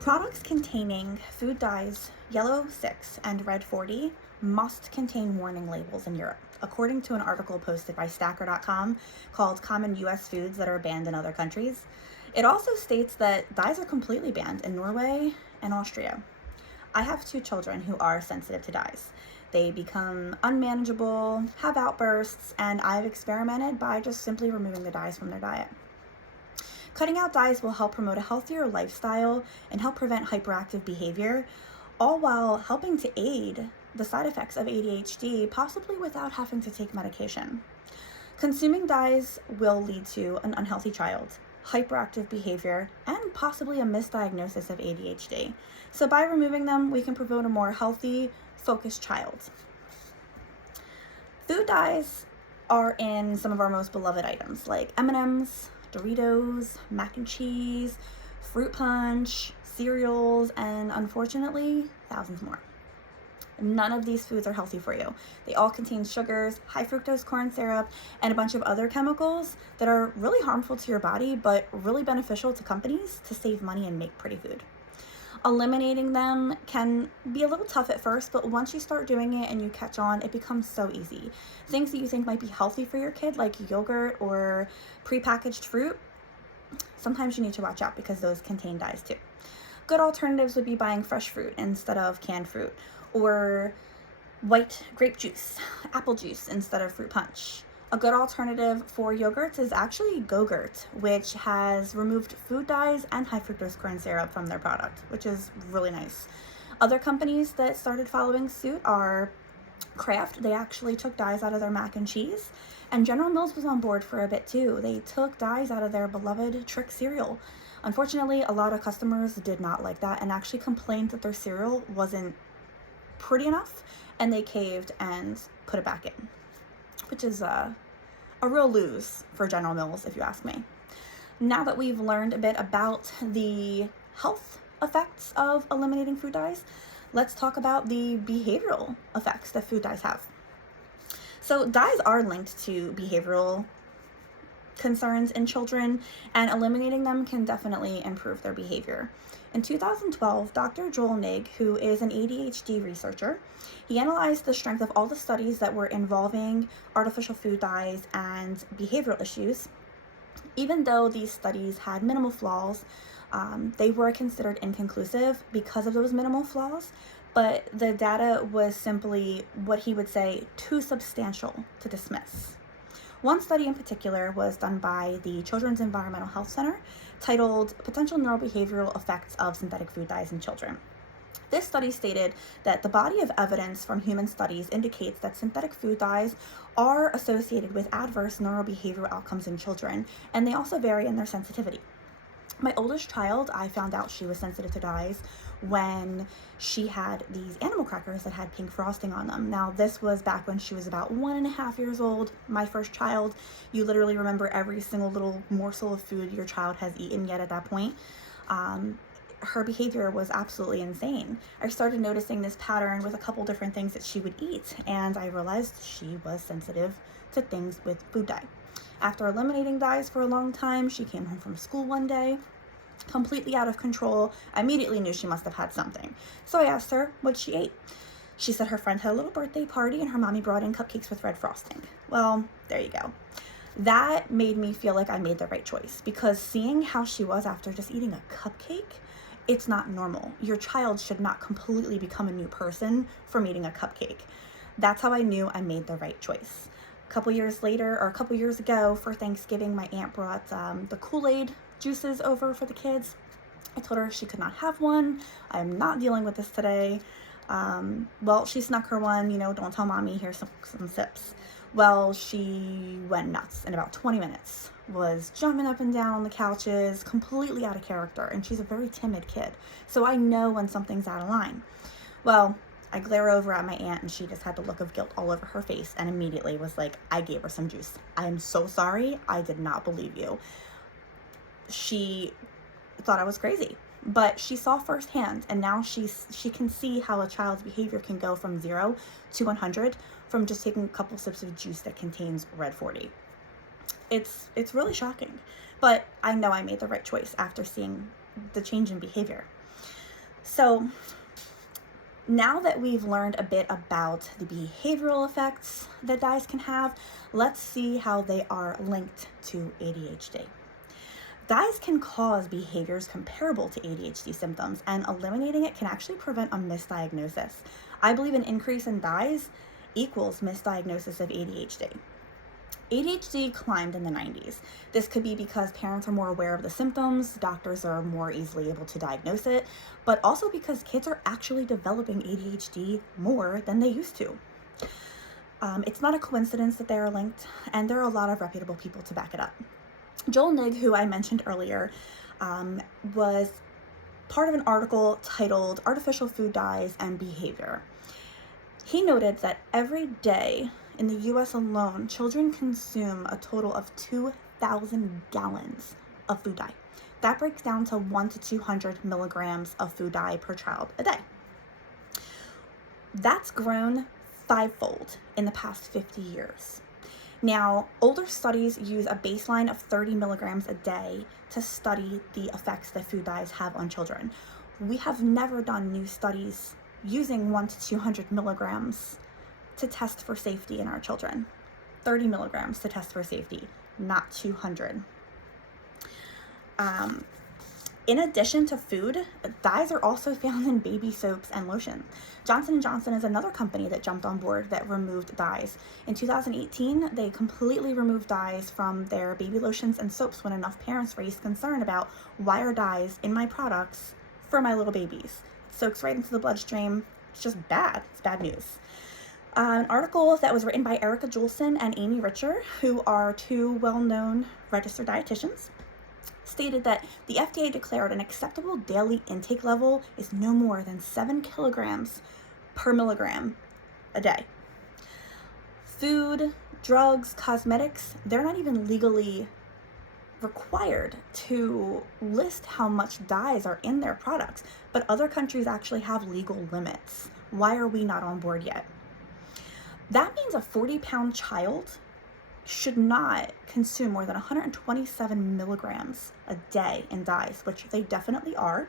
Products containing food dyes yellow 6 and red 40 must contain warning labels in Europe, according to an article posted by Stacker.com called Common US Foods That Are Banned in Other Countries. It also states that dyes are completely banned in Norway and Austria. I have 2 children who are sensitive to dyes. They become unmanageable, have outbursts, and I've experimented by just simply removing the dyes from their diet. Cutting out dyes will help promote a healthier lifestyle and help prevent hyperactive behavior, all while helping to aid the side effects of ADHD, possibly without having to take medication. Consuming dyes will lead to an unhealthy child, hyperactive behavior, and possibly a misdiagnosis of ADHD. So by removing them, we can promote a more healthy, focused child. Food dyes are in some of our most beloved items like M&Ms, Doritos, mac and cheese, fruit punch, cereals, and unfortunately, thousands more. None of these foods are healthy for you. They all contain sugars, high fructose corn syrup, and a bunch of other chemicals that are really harmful to your body, but really beneficial to companies to save money and make pretty food. Eliminating them can be a little tough at first, but once you start doing it and you catch on, it becomes so easy. Things that you think might be healthy for your kid, like yogurt or prepackaged fruit, sometimes you need to watch out because those contain dyes too. Good alternatives would be buying fresh fruit instead of canned fruit, or white grape juice, apple juice instead of fruit punch. A good alternative for yogurts is actually Go-Gurt, which has removed food dyes and high fructose corn syrup from their product, which is really nice. Other companies that started following suit are Kraft. They actually took dyes out of their mac and cheese, and General Mills was on board for a bit too. They took dyes out of their beloved Trick cereal. Unfortunately, a lot of customers did not like that and actually complained that their cereal wasn't pretty enough, and they caved and put it back in, which is a real lose for General Mills, if you ask me. Now that we've learned a bit about the health effects of eliminating food dyes, let's talk about the behavioral effects that food dyes have. So dyes are linked to behavioral concerns in children, and eliminating them can definitely improve their behavior. In 2012, Dr. Joel Nigg, who is an ADHD researcher, he analyzed the strength of all the studies that were involving artificial food dyes and behavioral issues. Even though these studies had minimal flaws, they were considered inconclusive because of those minimal flaws, but the data was simply what he would say too substantial to dismiss. One study in particular was done by the Children's Environmental Health Center, titled Potential Neurobehavioral Effects of Synthetic Food Dyes in Children. This study stated that the body of evidence from human studies indicates that synthetic food dyes are associated with adverse neurobehavioral outcomes in children, and they also vary in their sensitivity. My oldest child, I found out she was sensitive to dyes when she had these animal crackers that had pink frosting on them. Now, this was back when she was about 1.5 years old. My first child, you literally remember every single little morsel of food your child has eaten yet at that point. Her behavior was absolutely insane. I started noticing this pattern with a couple different things that she would eat, and I realized she was sensitive to things with food dye. After eliminating dyes for a long time, she came home from school one day, completely out of control. I immediately knew she must have had something. So I asked her what she ate. She said her friend had a little birthday party and her mommy brought in cupcakes with red frosting. Well, there you go. That made me feel like I made the right choice, because seeing how she was after just eating a cupcake, it's not normal. Your child should not completely become a new person from eating a cupcake. That's how I knew I made the right choice. A couple years ago for Thanksgiving, my aunt brought the Kool-Aid juices over for the kids. I told her she could not have one. I'm not dealing with this today. Well, she snuck her one, don't tell mommy, here's some sips. Well, she went nuts in about 20 minutes, was jumping up and down on the couches, completely out of character, and she's a very timid kid. So I know when something's out of line. Well, I glare over at my aunt and she just had the look of guilt all over her face and immediately was like, I gave her some juice. I am so sorry. I did not believe you. She thought I was crazy, but she saw firsthand, and now she can see how a child's behavior can go from 0 to 100 from just taking a couple sips of juice that contains red 40. It's really shocking, but I know I made the right choice after seeing the change in behavior. So now that we've learned a bit about the behavioral effects that dyes can have, let's see how they are linked to ADHD. Dyes can cause behaviors comparable to ADHD symptoms, and eliminating it can actually prevent a misdiagnosis. I believe an increase in dyes equals misdiagnosis of ADHD. ADHD climbed in the 90s. This could be because parents are more aware of the symptoms, doctors are more easily able to diagnose it, but also because kids are actually developing ADHD more than they used to. It's not a coincidence that they are linked, and there are a lot of reputable people to back it up. Joel Nigg, who I mentioned earlier, was part of an article titled Artificial Food Dyes and Behavior. He noted that every day in the US alone, children consume a total of 2,000 gallons of food dye. That breaks down to 1 to 200 milligrams of food dye per child a day. That's grown fivefold in the past 50 years. Now, older studies use a baseline of 30 milligrams a day to study the effects that food dyes have on children. We have never done new studies using 1 to 200 milligrams to test for safety in our children. 30 milligrams to test for safety, not 200. In addition to food, dyes are also found in baby soaps and lotion. Johnson & Johnson is another company that jumped on board that removed dyes. In 2018, they completely removed dyes from their baby lotions and soaps when enough parents raised concern about why are dyes in my products for my little babies. It soaks right into the bloodstream. It's just bad. It's bad news. An article that was written by Erica Julson and Amy Richer, who are two well-known registered dietitians, stated that the FDA declared an acceptable daily intake level is no more than 7 kilograms per milligram a day. Food, drugs, cosmetics, they're not even legally required to list how much dyes are in their products, but other countries actually have legal limits. Why are we not on board yet? That means a 40-pound child should not consume more than 127 milligrams a day in dyes, which they definitely are.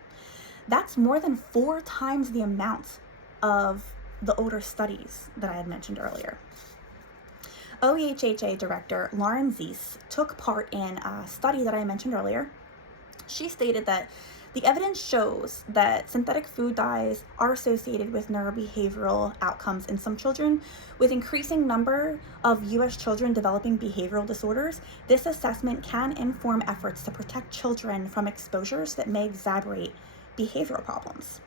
That's more than 4 times the amount of the older studies that I had mentioned earlier. OEHHA director Lauren Zeiss took part in a study that I mentioned earlier. She stated that the evidence shows that synthetic food dyes are associated with neurobehavioral outcomes in some children. With increasing number of U.S. children developing behavioral disorders, this assessment can inform efforts to protect children from exposures that may exacerbate behavioral problems.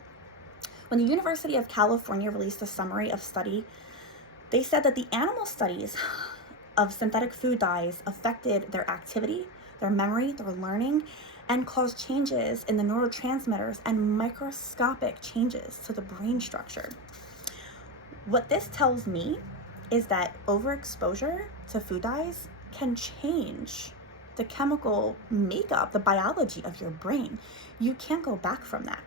When the University of California released a summary of study, they said that the animal studies of synthetic food dyes affected their activity, their memory, their learning, and caused changes in the neurotransmitters and microscopic changes to the brain structure. What this tells me is that overexposure to food dyes can change the chemical makeup, the biology of your brain. You can't go back from that.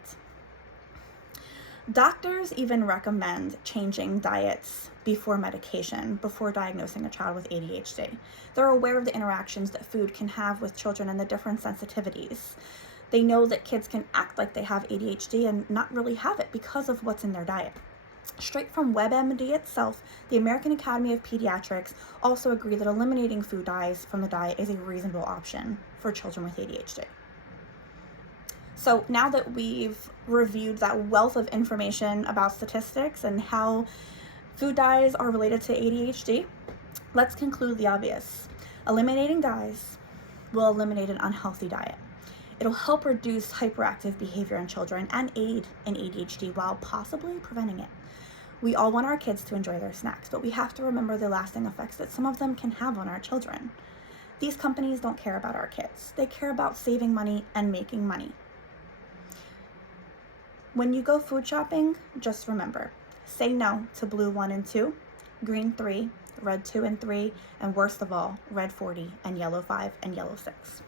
Doctors even recommend changing diets before medication, before diagnosing a child with ADHD. They're aware of the interactions that food can have with children and the different sensitivities. They know that kids can act like they have ADHD and not really have it because of what's in their diet. Straight from WebMD itself, the American Academy of Pediatrics also agree that eliminating food dyes from the diet is a reasonable option for children with ADHD. So now that we've reviewed that wealth of information about statistics and how food dyes are related to ADHD, let's conclude the obvious. Eliminating dyes will eliminate an unhealthy diet. It'll help reduce hyperactive behavior in children and aid in ADHD while possibly preventing it. We all want our kids to enjoy their snacks, but we have to remember the lasting effects that some of them can have on our children. These companies don't care about our kids. They care about saving money and making money. When you go food shopping, just remember, say no to blue 1 and 2, green 3, red 2 and 3, and worst of all, red 40 and yellow 5 and yellow 6.